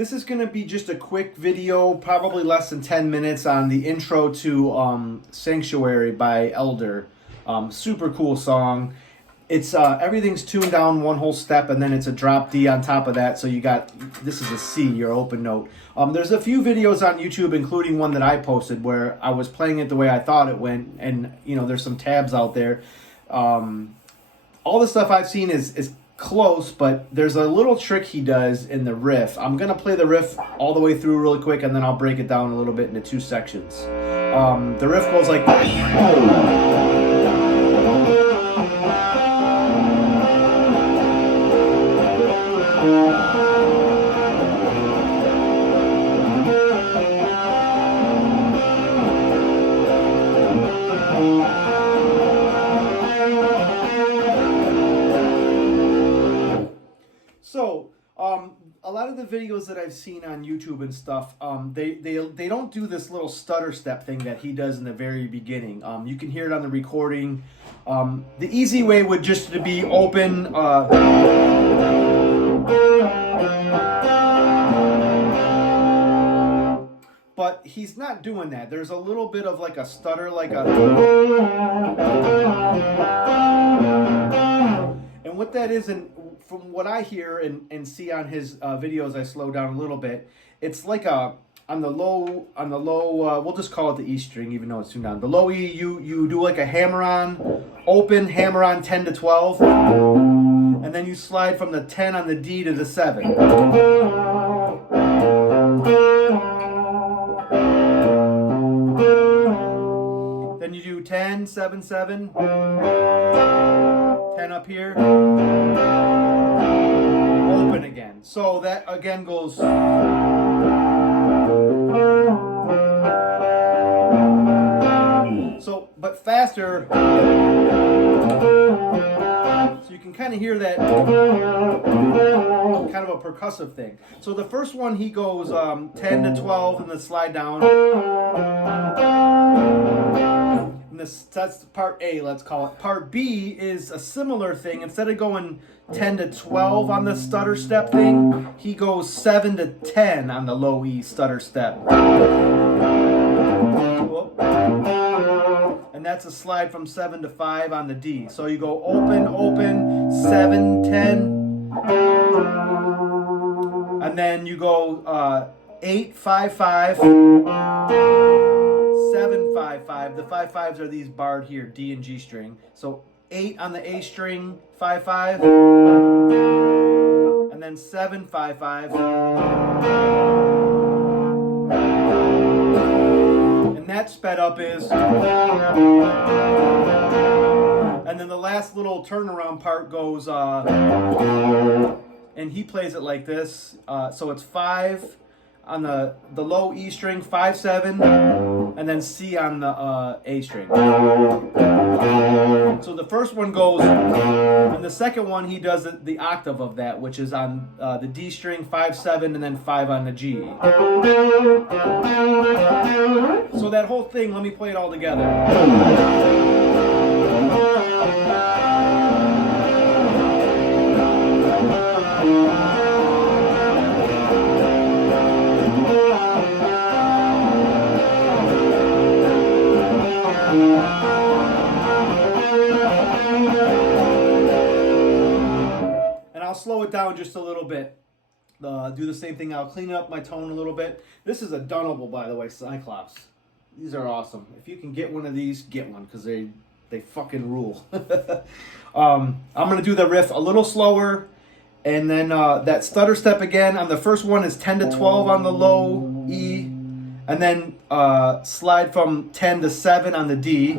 This is going to be just a quick video, probably less than 10 minutes, on the intro to Sanctuary by Elder. Super cool song. It's everything's tuned down one whole step, and then it's a drop D on top of that. So you got, this is a C, your open note. There's a few videos on YouTube, including one that I posted where I was playing it the way I thought it went, and there's some tabs out there. All the stuff I've seen is close, but there's a little trick he does in the riff. I'm gonna play the riff all the way through really quick, and then I'll break it down a little bit into two sections. The riff goes like this. So, a lot of the videos that I've seen on YouTube and stuff, they don't do this little stutter step thing that he does in the very beginning. You can hear it on the recording. The easy way would just to be open. But he's not doing that. There's a little bit of like a stutter, like a. And what that is, and from what I hear and see on his videos, I slow down a little bit. It's like a on the low. We'll just call it the E string, even though it's tuned down. The low E, you do like a hammer on, open hammer on 10 to 12, and then you slide from the 10 on the D to the 7. Then you do 10, 7, 7, 10 up here, open again. So that again goes. So, but faster. So you can kind of hear that kind of a percussive thing. So the first one he goes 10 to 12 and then slide down. That's part A, let's call it. Part B is a similar thing. Instead of going 10 to 12 on the stutter step thing, he goes 7 to 10 on the low E stutter step. And that's a slide from 7 to 5 on the D. So you go open, open, 7, 10. And then you go 8, 5, 5. 7, 5, 5. The 5 5s are these barred here, D and G string. So 8 on the A string, 5 5, and then 7 5 5, and that sped up is, and then the last little turnaround part goes, and he plays it like this. So it's 5 on the low E string, 5 7, and then C on the A string. So the first one goes, and the second one he does the octave of that, which is on the D string, 5 7, and then 5 on the G. So that whole thing, let me play it all together. I'll slow it down just a little bit. Do the same thing. I'll clean up my tone a little bit. This is a Dunnable, by the way, Cyclops. These are awesome. If you can get one of these, get one, because they fucking rule. I'm going to do the riff a little slower, and then that stutter step again. On the first one is 10 to 12 on the low E, and then slide from 10 to 7 on the D.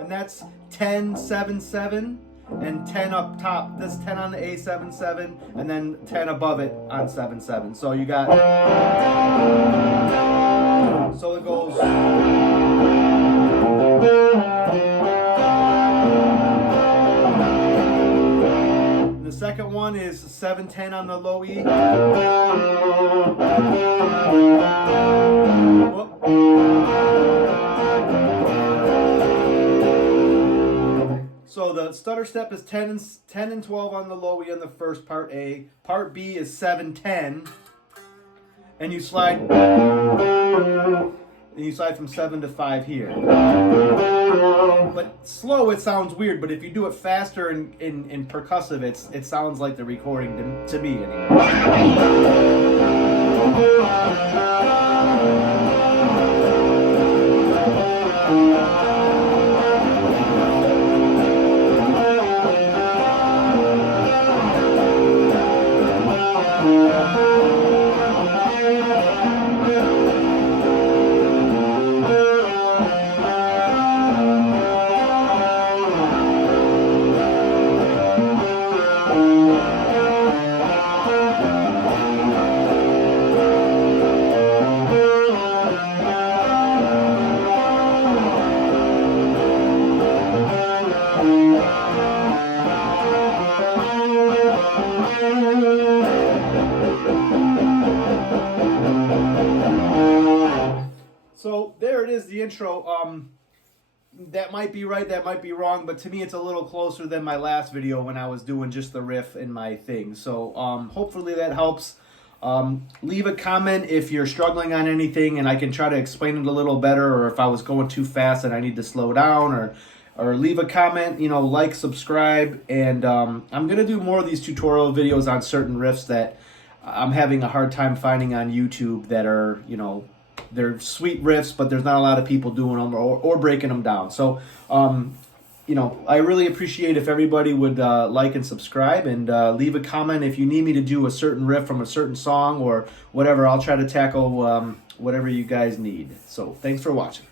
And that's 10, 7, 7, and 10 up top. This 10 on the A, 7, 7, and then 10 above it on 7, 7. So you got, so it goes. The second one is 7, 10 on the low E. Whoop. So the stutter step is 10 and 12 on the low E on the first part A. Part B is 7-10, and you slide from 7 to 5 here. But slow, it sounds weird. But if you do it faster and in percussive, it sounds like the recording to me anyway. So there it is, the intro. That might be right, that might be wrong, but to me it's a little closer than my last video when I was doing just the riff and my thing. So hopefully that helps. Leave a comment if you're struggling on anything and I can try to explain it a little better, or if I was going too fast and I need to slow down, or leave a comment, like, subscribe, and I'm going to do more of these tutorial videos on certain riffs that I'm having a hard time finding on YouTube that are, they're sweet riffs, but there's not a lot of people doing them or breaking them down. So, I really appreciate if everybody would like and subscribe, and leave a comment if you need me to do a certain riff from a certain song or whatever. I'll try to tackle whatever you guys need. So thanks for watching.